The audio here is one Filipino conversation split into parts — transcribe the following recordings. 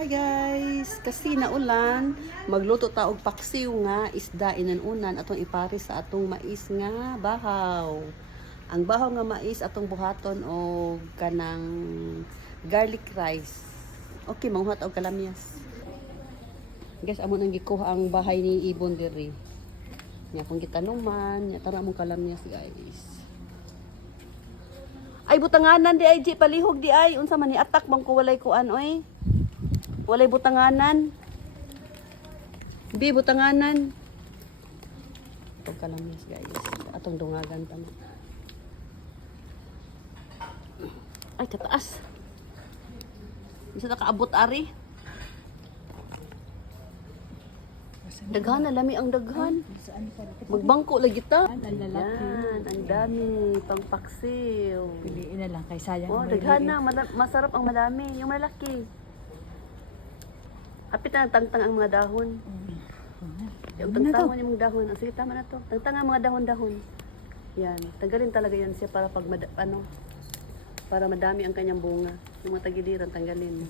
Hi guys! Kasi naulan, magluto ta og paksiw nga isda inanunan atong ipari sa atong mais nga bahaw. Ang bahaw nga mais atong buhaton og kanang garlic rice. Okay, manghuhat og kalamyas. Guys, amo nang gikuha ang bahay ni Ibon diri. Nya kung gitanuman, nya tara mong kalamyas guys. Ay butanganan di ay palihog di ay unsa man ni atak bang ko walay kuan oy. Walay butanganan. Bi butanganan. Ito kalamyas guys. Atong dungagan pa na. Ay kataas. Bisa na kaabot ari. Daghan na lami ang daghan. Magbangko lagi ta. Ang lalaki. Yan, ang dami pang paksiw. Piliin na lang kay sayang. Oh, daghan na, masarap ang madami, yung malaki. Apit na tangtang ang mga dahon. Yung tangtangan yung mga dahon. Ah, Sige, tama na to. Tangtang ang mga dahon-dahon. Yan. Tanggalin talaga yan siya para pag mad- ano, para madami ang kanyang bunga. Yung mga tagiliran, tanggalin.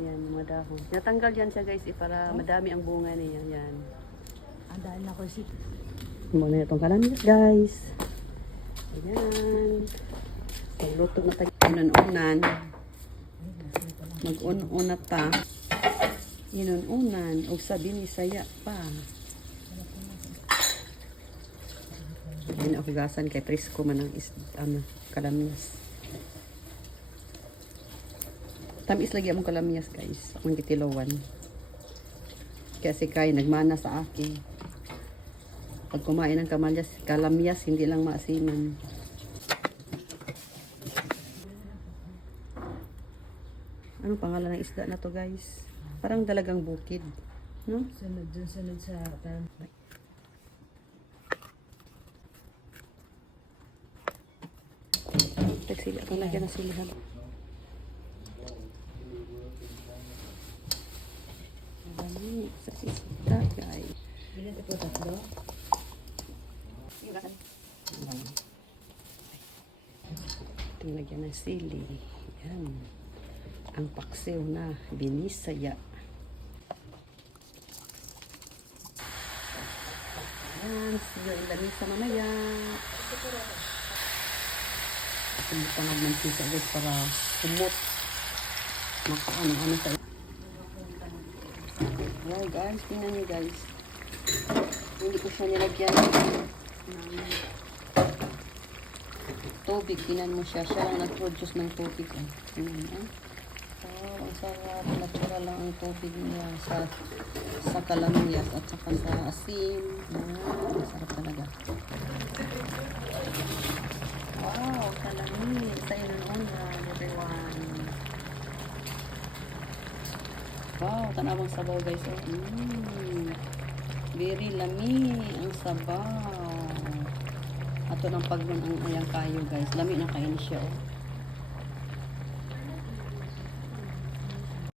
Yan, yung mga dahon. Natanggal yan siya guys, eh, para madami ang bunga niya. Yan. Ang dahil na ko si Muna itong kalamyas, guys. Ayan. Pagluto na tayo inununan. Mag-un-una ta. Inununan. O sabi ni saya pa. Ayan, ako gasan kay Prisco man ang is, ano, kalamyas. Tamis lagi among kalamyas, guys. Akong gitilawan. Kaya si Kai nagmana sa akin. Pag kumain ng kamalyas, kalamyas, hindi lang maasinan. Anong pangalan ng isda na to guys? Parang dalagang bukid. No? sunod dun sunod sa parang Tagsili ako lagyan ng silihan. Dami sa isda guys. ilan ito tatlo? Tinagyan ng sili. Yan. Ang paksiw na binisaya. Yan. Siya ang lamisa mamaya. Kumutan ng mantika guys para kumot. Makaano-ano sa Ayan guys, tingnan niyo guys. Hindi ko siya nilagyan ng tubig. Tingnan mo siya. Siya lang nag-produce ng tubig. Eh. Tingnan mo. Oh, ang sarap. Natural lang ang tubig niya sa sa kalamyas at saka sa asin. Ah, masarap talaga. Wow, kalamyas. Sa inunan, everyone. Wow, tanawang sabaw guys. Oh. Mm. Very lami ang sabaw. Ato ng pagnon ang ayang kayo guys. Lami na kain siya oh.